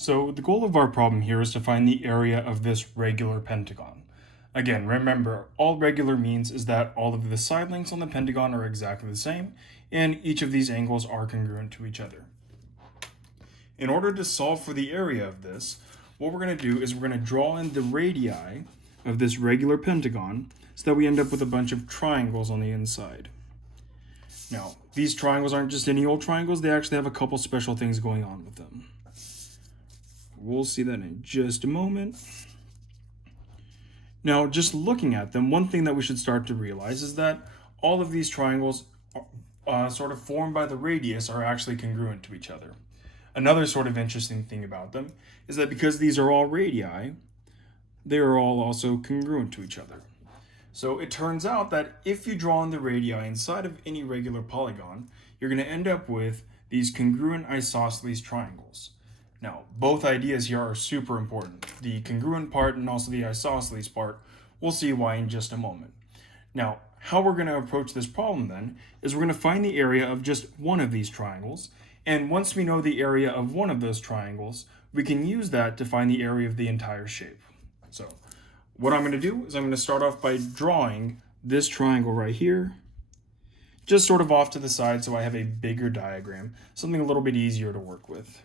So the goal of our problem here is to find the area of this regular pentagon. Again, remember, all regular means is that all of the side lengths on the pentagon are exactly the same, and each of these angles are congruent to each other. In order to solve for the area of this, what we're going to do is we're going to draw in the radii of this regular pentagon so that we end up with a bunch of triangles on the inside. Now, these triangles aren't just any old triangles, they actually have a couple special things going on with them. We'll see that in just a moment. Now, just looking at them, one thing that we should start to realize is that all of these triangles sort of formed by the radius are actually congruent to each other. Another sort of interesting thing about them is that because these are all radii, they are all also congruent to each other. So it turns out that if you draw in the radii inside of any regular polygon, you're going to end up with these congruent isosceles triangles. Now, both ideas here are super important. The congruent part and also the isosceles part, we'll see why in just a moment. Now, how we're going to approach this problem then is we're going to find the area of just one of these triangles, and once we know the area of one of those triangles, we can use that to find the area of the entire shape. So, what I'm going to do is I'm going to start off by drawing this triangle right here, just sort of off to the side so I have a bigger diagram, something a little bit easier to work with.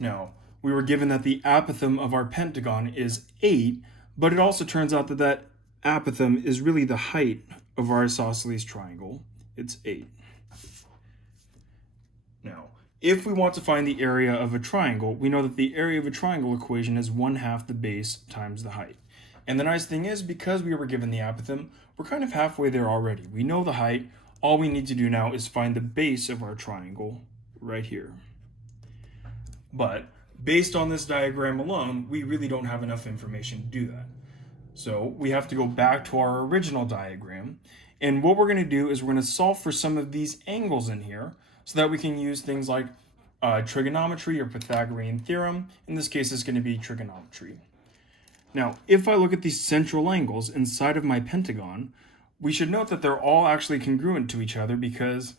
Now, we were given that the apothem of our pentagon is 8, but it also turns out that that apothem is really the height of our isosceles triangle. It's 8. Now, if we want to find the area of a triangle, we know that the area of a triangle equation is 1/2 the base times the height. And the nice thing is, because we were given the apothem, we're kind of halfway there already. We know the height. All we need to do now is find the base of our triangle right here. But based on this diagram alone, we really don't have enough information to do that. So we have to go back to our original diagram. And what we're going to do is we're going to solve for some of these angles in here so that we can use things like trigonometry or Pythagorean theorem. In this case, it's going to be trigonometry. Now, if I look at these central angles inside of my pentagon, we should note that they're all actually congruent to each other because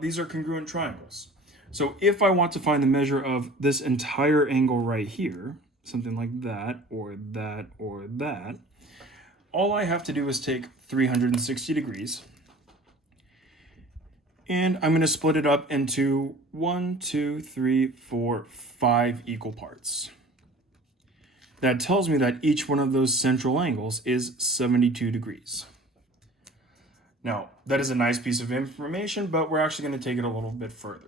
these are congruent triangles. So if I want to find the measure of this entire angle right here, something like that, or that, or that, all I have to do is take 360 degrees, and I'm going to split it up into 1, 2, 3, 4, 5 equal parts. That tells me that each one of those central angles is 72 degrees. Now, that is a nice piece of information, but we're actually going to take it a little bit further.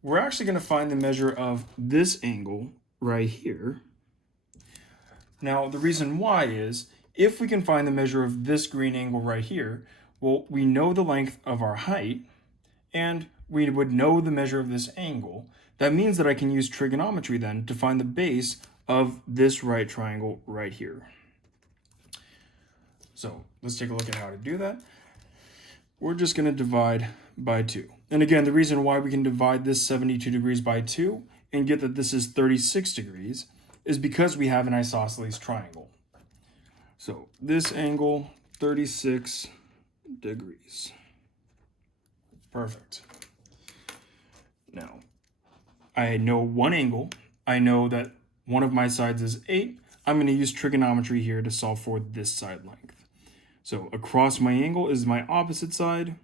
We're actually going to find the measure of this angle right here. Now, the reason why is, if we can find the measure of this green angle right here, well, we know the length of our height, and we would know the measure of this angle. That means that I can use trigonometry then to find the base of this right triangle right here. So let's take a look at how to do that. We're just going to divide by 2. And again, the reason why we can divide this 72 degrees by 2 and get that this is 36 degrees is because we have an isosceles triangle. So this angle, 36 degrees. Perfect. Now, I know one angle. I know that one of my sides is 8. I'm going to use trigonometry here to solve for this side length. So across my angle is my opposite side.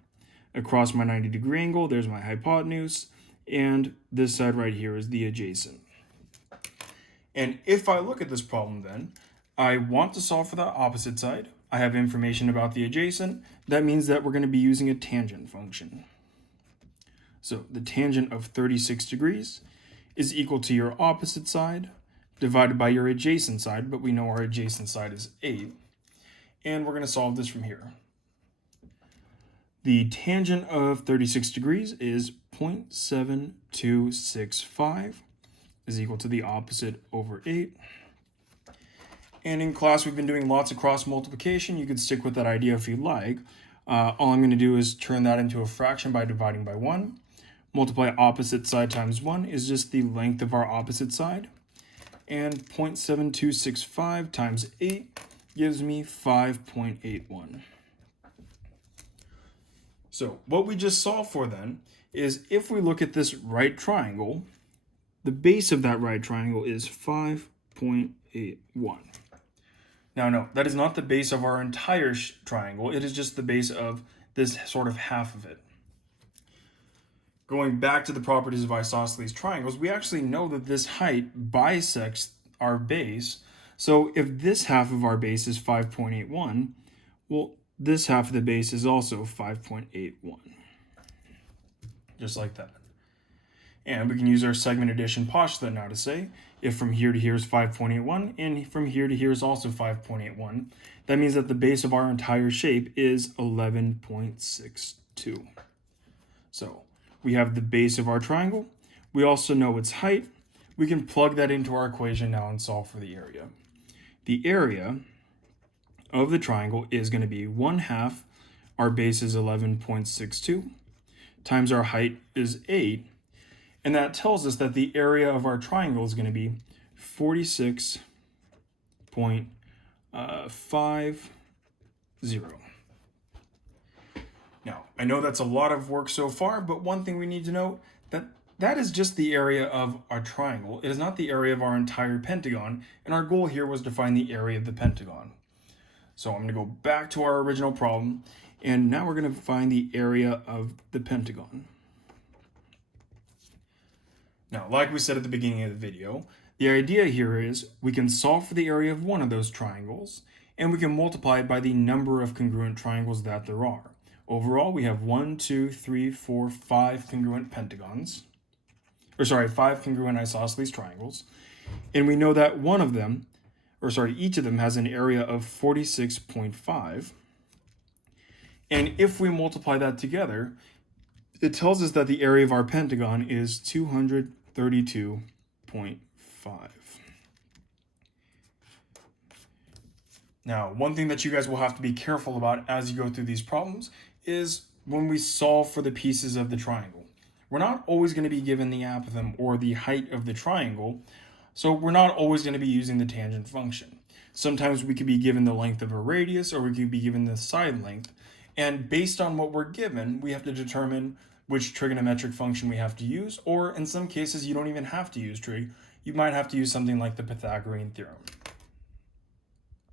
Across my 90-degree angle, there's my hypotenuse. And this side right here is the adjacent. And if I look at this problem then, I want to solve for the opposite side. I have information about the adjacent. That means that we're going to be using a tangent function. So the tangent of 36 degrees is equal to your opposite side divided by your adjacent side, but we know our adjacent side is 8. And we're going to solve this from here. The tangent of 36 degrees is 0.7265 is equal to the opposite over 8. And in class, we've been doing lots of cross multiplication. You could stick with that idea if you like. All I'm going to do is turn that into a fraction by dividing by 1. Multiply opposite side times 1 is just the length of our opposite side. And 0.7265 times 8 gives me 5.81. So what we just solved for then is if we look at this right triangle, the base of that right triangle is 5.81. Now, no, that is not the base of our entire triangle. It is just the base of this sort of half of it. Going back to the properties of isosceles triangles, we actually know that this height bisects our base. So if this half of our base is 5.81, well, this half of the base is also 5.81. Just like that. And we can use our segment addition postulate now to say, if from here to here is 5.81, and from here to here is also 5.81, that means that the base of our entire shape is 11.62. So we have the base of our triangle. We also know its height. We can plug that into our equation now and solve for the area. The area of the triangle is going to be 1/2, our base is 11.62, times our height is 8, and that tells us that the area of our triangle is going to be 46.50. Now, I know that's a lot of work so far, but one thing we need to note, that is just the area of our triangle. It is not the area of our entire pentagon, and our goal here was to find the area of the pentagon. So I'm going to go back to our original problem, and now we're going to find the area of the pentagon. Now, like we said at the beginning of the video, the idea here is we can solve for the area of one of those triangles, and we can multiply it by the number of congruent triangles that there are. Overall, we have 5 congruent pentagons, 5 congruent isosceles triangles, and we know that each of them has an area of 46.5, and if we multiply that together, it tells us that the area of our pentagon is 232.5. Now, one thing that you guys will have to be careful about as you go through these problems is when we solve for the pieces of the triangle. We're not always going to be given the apothem or the height of the triangle, so we're not always going to be using the tangent function. Sometimes we could be given the length of a radius, or we could be given the side length, and based on what we're given, we have to determine which trigonometric function we have to use, or in some cases, you don't even have to use trig. You might have to use something like the Pythagorean theorem.